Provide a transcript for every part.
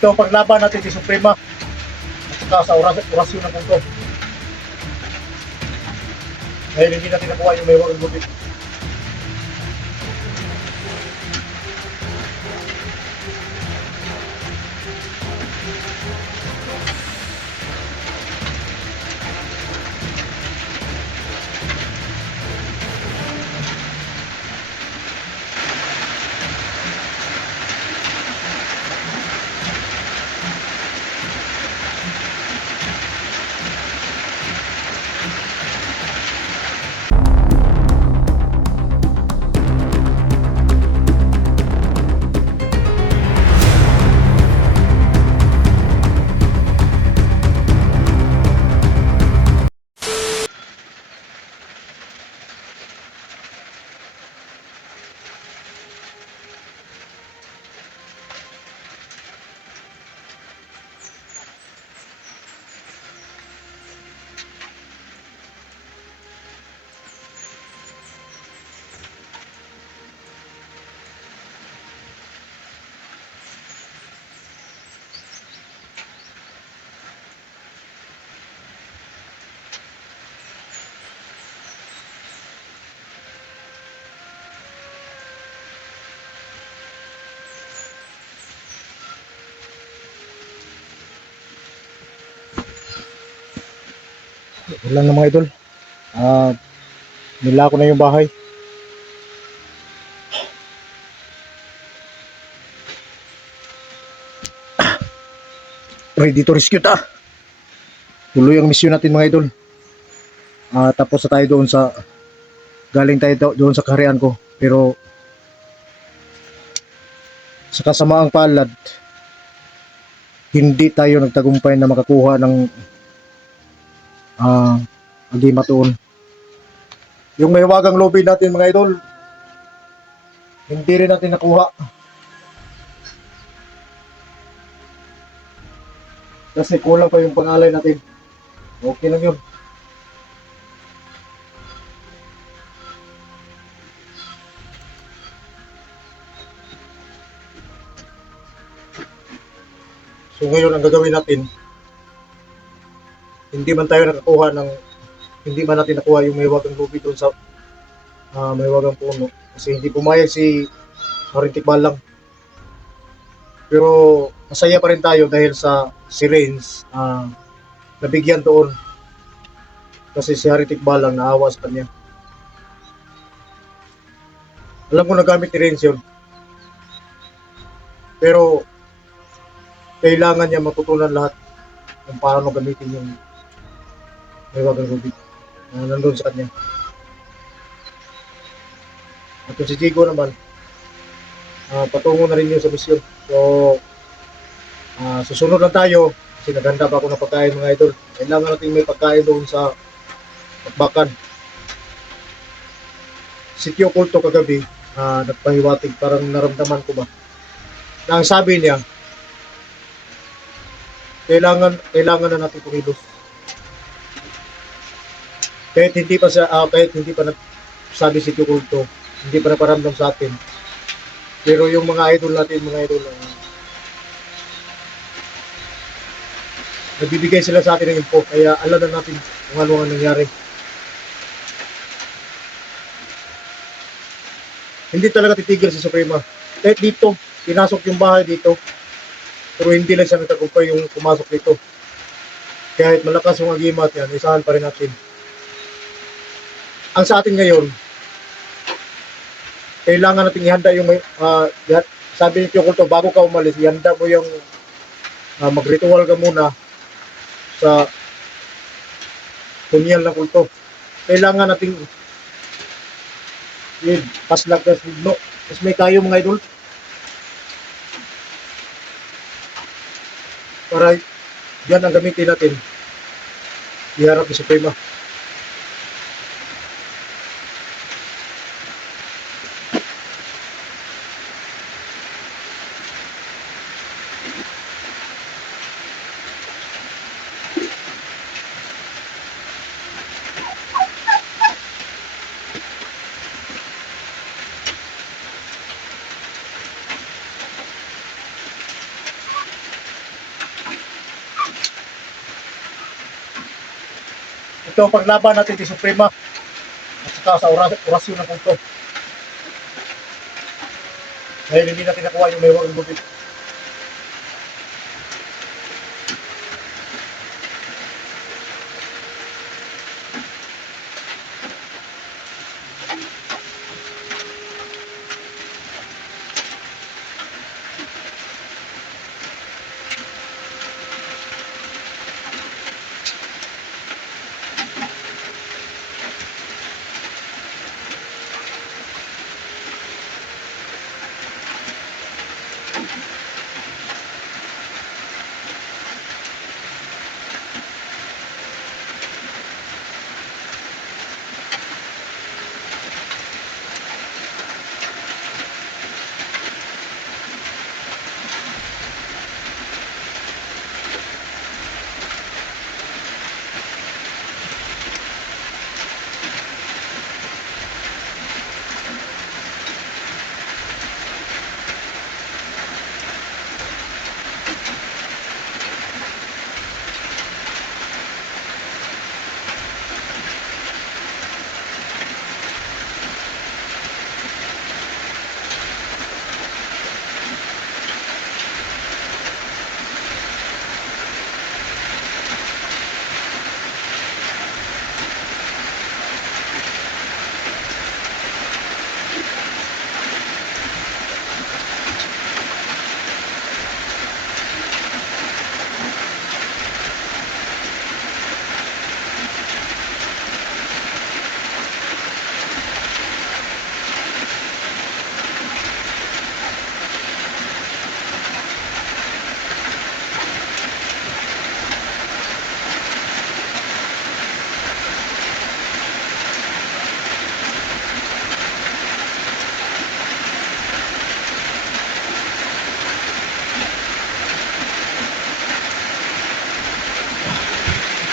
Ito ang paglaban natin si Suprema at saka sa orasyon ng mundo. Ngayon hindi natin nakuha yung may wagang lubid. Yan lang na mga idol. Nila ko na yung bahay. Ready to rescue ta. Tuloy ang misyon natin mga idol. Tapos na tayo doon sa galing tayo doon sa kaharian ko. Pero sa kasamaang palad hindi tayo nagtagumpay na makakuha ng agimat doon. Yung may wagang lobby natin mga idol, hindi rin natin nakuha. Kasi kulang pa yung pangalay natin. Okay lang yun. So ngayon ang gagawin natin, hindi man natin nakuha yung may wagang lobby doon sa may wagang puno. Kasi hindi pumayag si Harintik Balang. Pero masaya pa rin tayo dahil sa si Renz nabigyan doon. Kasi si Harintik Balang naawa sa kanya. Alam ko nagamit ni Renz yun. Pero kailangan niya matutunan lahat kung paano gamitin yung may wagang lobby na nandun sa kanya. At yung si Jigo naman, patungo na rin yun sa misyon. So, susunod lang tayo kasi naghanda pa ako ng pagkain mga idol. Kailangan natin may pagkain doon sa Bakbakan. Si Tio Kulto kagabi, nagpahiwatig, parang naramdaman ko ba na ang sabi niya, kailangan na natin kumilos. Kahit hindi pa nagsabi si Tio Kulto, hindi pa naparamdam sa atin. Pero yung mga idol natin, nagbibigay sila sa atin ng info, kaya alam na natin kung ano ang nangyari. Hindi talaga titigil si Suprema. Kahit dito, pinasok yung bahay dito, pero hindi lang siya nagtagumpay yung pumasok dito. Kahit malakas yung agimat yan, isahan pa rin natin. Ang sa atin ngayon, kailangan natin ihanda yung sabi ni Tio Kulto, bago ka umalis, ihanda mo yung magritual ka muna sa tunyal ng kulto. Kailangan nating paslag na signo. Tapos may kayo mga idol. Para yan ang gamitin natin. Iharap ni Suprema. Ito ang paglaban natin kay Suprema at saka sa orasyon ng kulto. Dahil hindi natin nakuha yung may huwag ng lupit.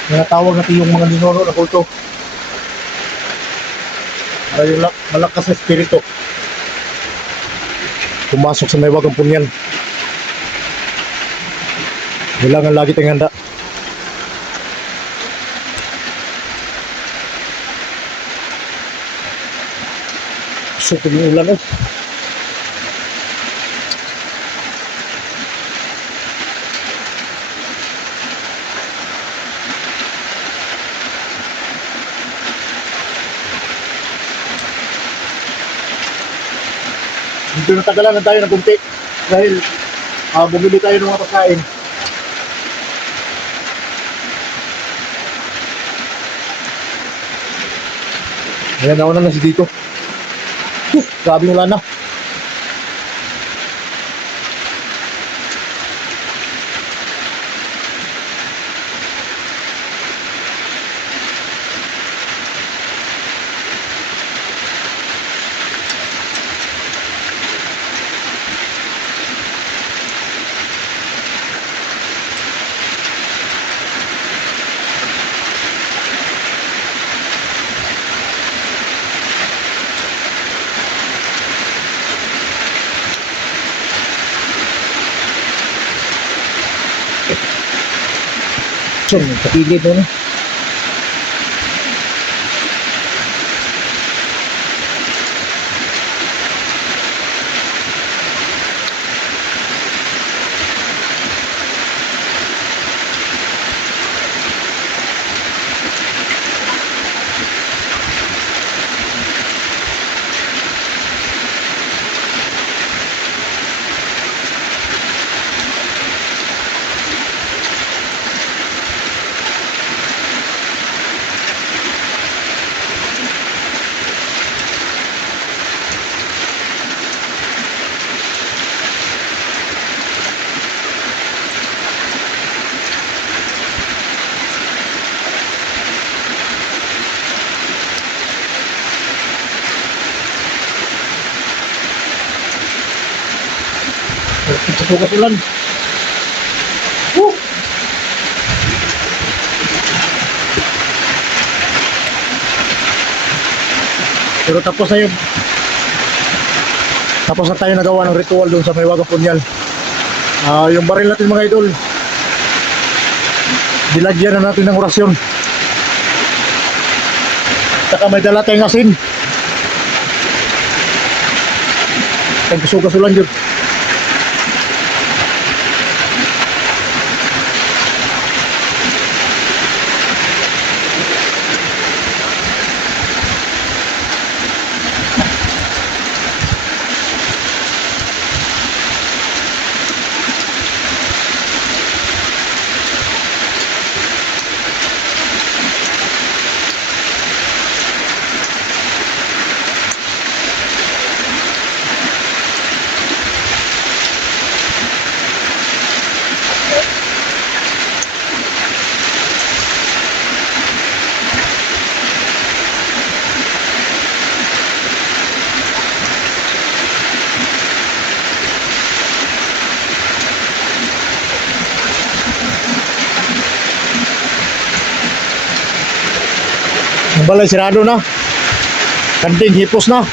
Natawag natin yung mga ninuno na kulto. Para yung malakas na espiritu pumasok sa may wagang punyan. Kailangan lagi tayong handa. So, yung ulan oh. Dito natagalan na tayo ng kunti dahil bumili tayo ng mga pagkain. Ayan, nauna na si Dito. Grabe yung lana. So, kapigid mo na. Bukas ulan. Pero tapos na yun. Tapos na tayo nagawa ng ritual doon sa may wagang punyal. Yung baril natin mga idol, dilagyan na natin ng orasyon. Saka may dala tayong asin. Pagkasugan yun. Ang balay sirado na. Kanting hipos na.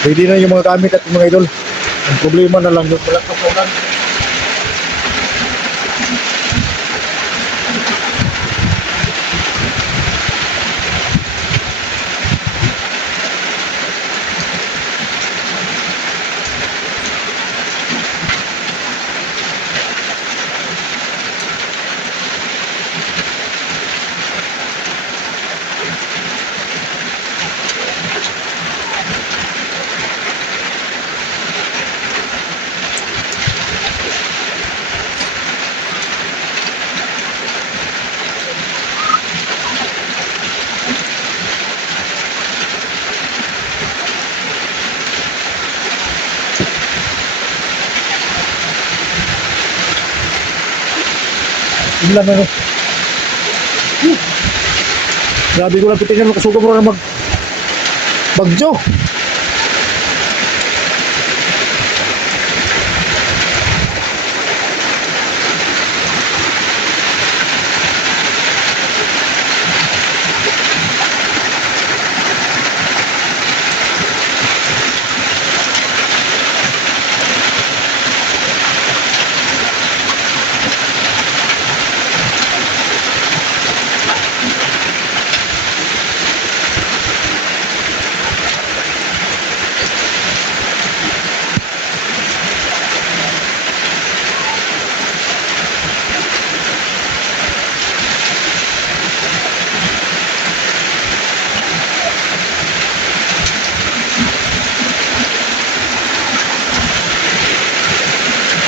Pwede na yung mga gamit at mga idol. Ang problema na lang yung malakot na ulan. Ilan na no? Grabe ko lang pitingan, makasuga mo na bagyo.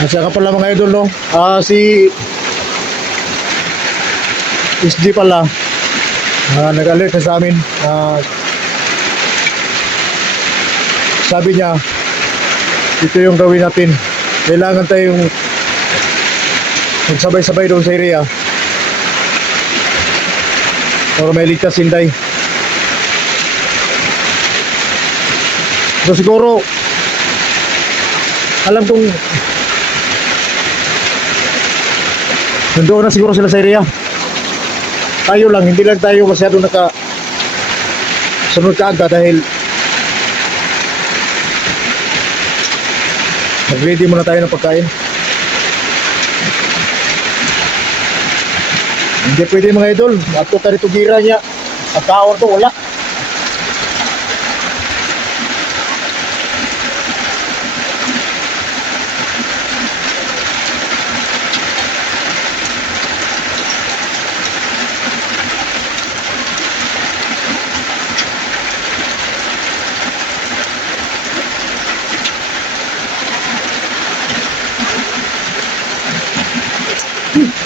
Asya ka pala mga idol, no? Si SD pala nag-alert na sa amin. Sabi niya ito yung gawin natin, kailangan tayong magsabay-sabay doon sa area para may ligtas hinday. So siguro alam kong nandoon na siguro sila sa area. Tayo lang, hindi lang tayo masyado sunod kaagad dahil nag-ready muna tayo ng pagkain. Hindi pwede mga idol, ato tayo ito gira niya at kaor to, wala.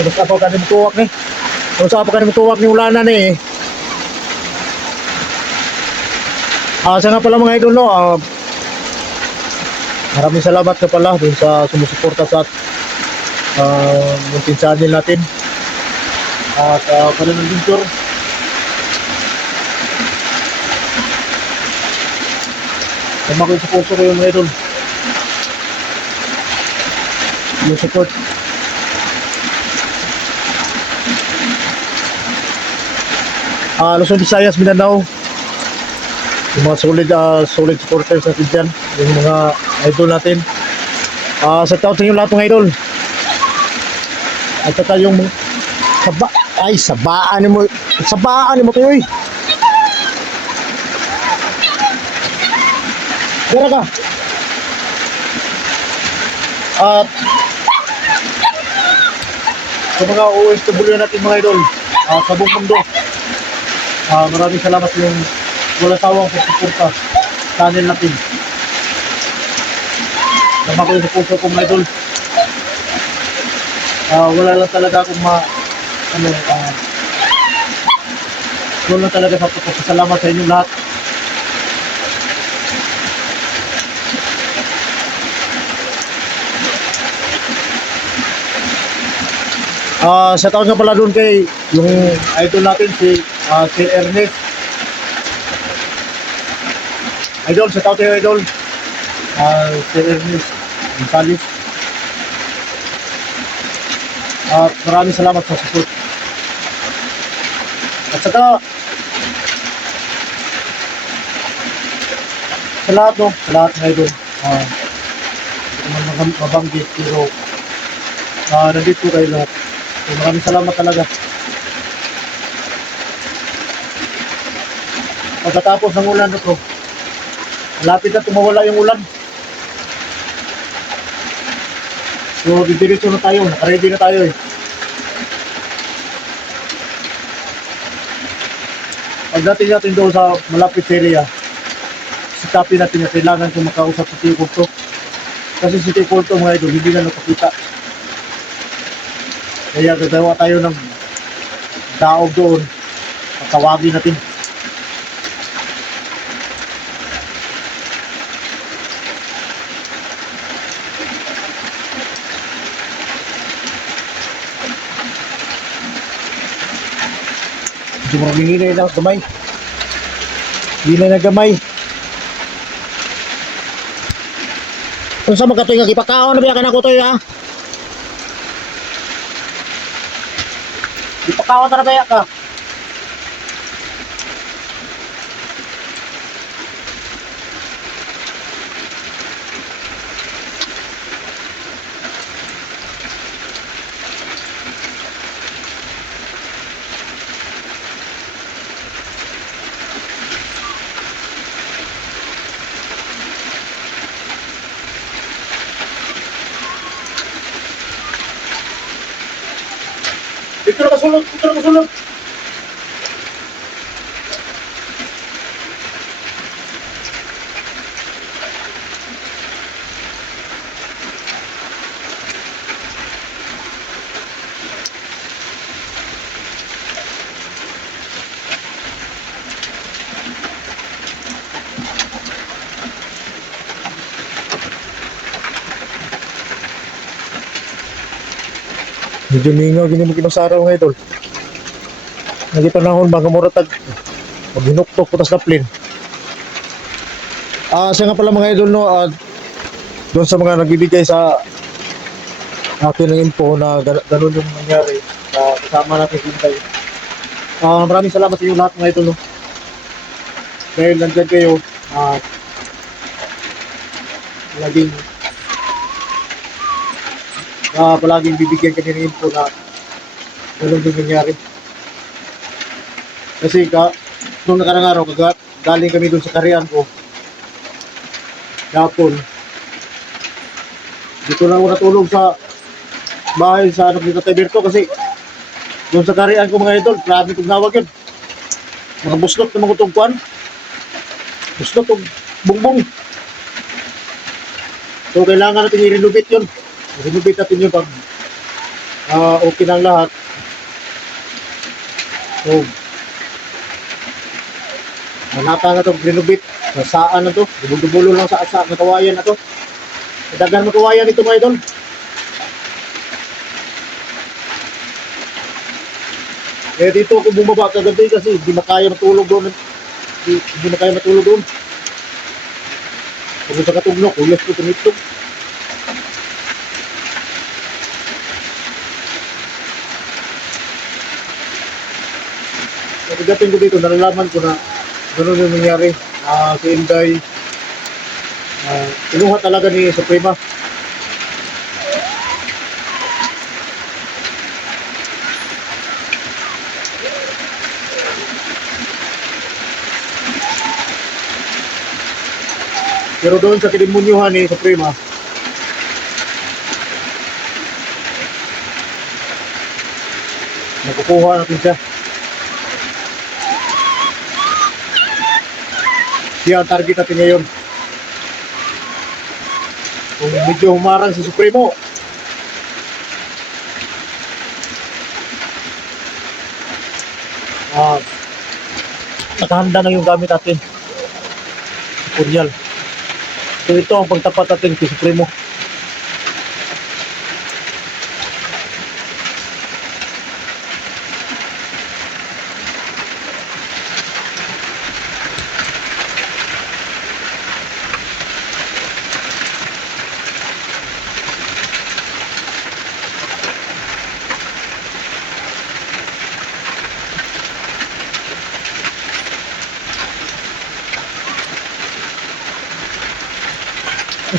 Basta pa ka mutuwak ni. Basta pa ka mutuwak ni ulanan ni. Sa nga pala mga idol, no. Maraming salamat na pala dun sa sumusuporta sa muntin channel natin. At pala ng Victor. Tama ko yung sponsor yung mga idol. Yung support. Luzon, Visayas, Mindanao. yung mga solid supporters natin dyan, yung mga idol natin. Sa taon sa inyo lahat mga idol. At saka yung sabaan mo kayo eh. Dara ka. At sa mga OFW natin mga idol, sa buong mundo, maraming salamat yung walang sawang pagsuporta sa channel natin. Sama ko yung sa puso ko mga idol. Wala lang talaga akong wala lang talaga sa pagpapasalamat sa inyong lahat. Sa taon nga pala doon kay yung idol natin si Ernest. Idol, sa taon kayo idol. Si Ernest Gonzales. Maraming salamat sa support. At saka sa lahat ng idol. Hindi ko man mabanggit pero nandito kayo lahat. So, maraming salamat talaga. Pagkatapos ng ulan na to, malapit na tumawala yung ulan. So, didiretso na tayo. Nakaready na tayo eh. Pagdating natin doon sa malapit area, sikapin natin na kailangan kung makausap sa Tio Kulto. Kasi si Tio Kulto mga idol, hindi na nakakita. Kaya gagawa tayo ng daog doon. Patawagin natin. Hindi mo hinay na gamay. Hinay na gamay. Kung sa magkatoy nga, ipakaon na biya ka na ko toy ha. Ipakaon na biya ka. Dito na kasulog, dito na kasulog. Medyo mingaw, gini mo kinusaraw mga idol. Nagita na hon, mga muratag. Maghinuktok, putas na plin. Siya nga pala mga idol, no, doon sa mga nagbibigay sa akin ng info na ganun yung nangyari. Kasama natin hintay. Maraming salamat sa inyo lahat mga idol, no. Dahil nandyan kayo, palaging bibigyan kami ng info na ganun yung nangyari. Kasi nung nakarang araw, galing kami dun sa kariyan ko. Kapon. Dito lang ako natulog sa bahay sa anak ni Tatay Berto kasi dun sa kariyan ko mga idol, grabe itong nawag yun. Mga buslot na mga tugpuan. Buslot o bungbong. So kailangan natin i-renovate yun. I-renovate natin yun pag okay ng lahat. So manata na itong renovate sa saan na to, dubulo lang sa matawayan na to. Dagan matawayan ito mga idol. Eh dito ako bumaba kagabi kasi hindi makaya matulog doon. Hindi makaya matulog doon. Kung sa katugnok, ulas ko tumitog. Pagdating ko dito, nalalaman ko na gano'n yung nangyari. si Inday, kinuha talaga ni Suprema. Pero doon sa kinimunyuhan ni Suprema, nakukuha natin siya. Siya ang target natin ngayon. Kung medyo humarang si Supremo, nakahanda na yung gamit natin. Punyal. So ito ang pagtapat natin kay Supremo.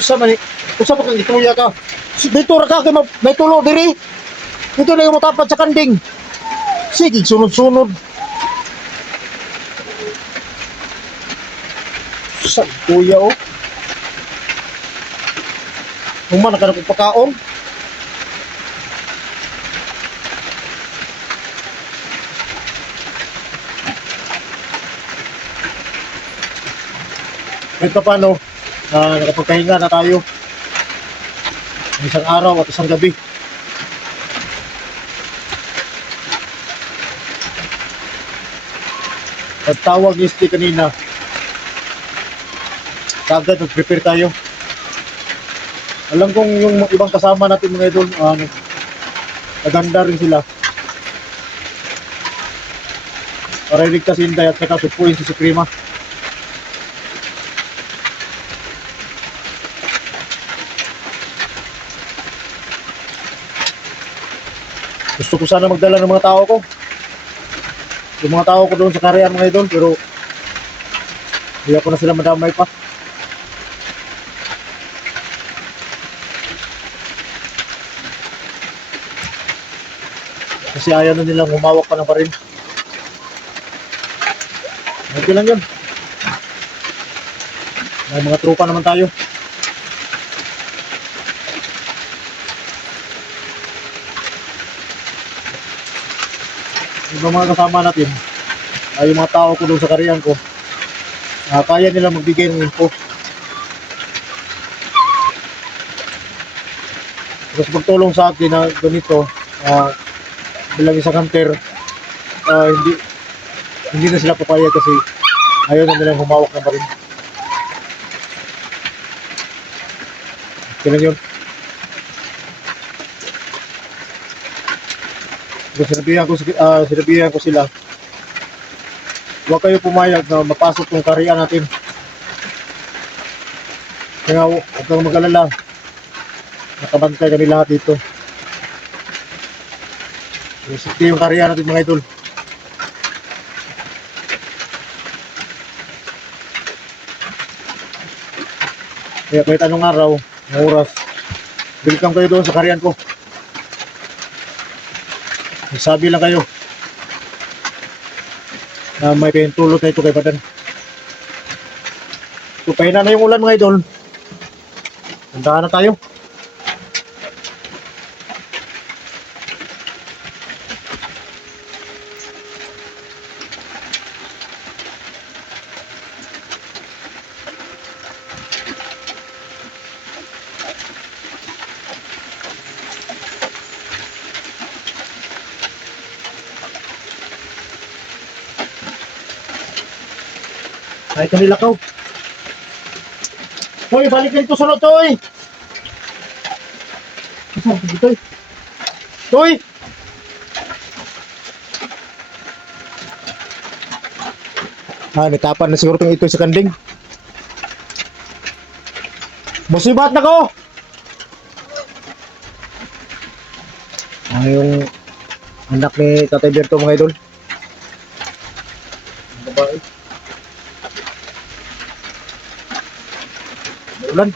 Usa pa kang ituya ka. Dito ra ka kay may tulo diri. Dito na yung matapat sa kanding. Sige, sunod-sunod. Sa kuya oh. Human na ka na pagpakaon. Kahit pa paano, nakapagkahinga na tayo isang araw at isang gabi. Pagtawag ni Steve kanina, kagad nag-prepare tayo. Alam kong yung ibang kasama natin mga idol, naganda rin sila para iligtas si Inday at saka supuin si Suprema. Gusto ko sana magdala ng mga tao ko. Yung mga tao ko doon sa karyan mga idol, pero hindi ako na sila madamay pa. Kasi ayaw na nilang humawak pa ng baril. Okay lang yun. May mga tropa naman tayo. Yung mga kasama natin, yung mga tao ko doon sa karyan ko, kaya nila magbigay ng info. Tapos pagtulong sa akin na ganito, bilang isang hunter, hindi na sila papayag kasi ayaw na nilang humawak ng baril. Kailan yun? Sinabihan ko sila, huwag kayo pumayag na mapasok yung karya natin. Kaya huwag kang mag-alala, nakabantay kami lahat dito. Ito yung karya natin mga idol. Kaya kahit anong araw, ng oras, welcome kayo doon sa karyan ko. Sabi lang kayo na may pahintulot na ito kay Padan. So pahina na yung ulan mga idol. Puntahan na tayo. Kahit kanila ko. Hoy, balik na ito sunod, Toy! Toy! Toy! Nitapan na siguro itong ito sa kanding. Musibat na ko! Yung anak ni Tatay Berto mga idol. Babae. ulan.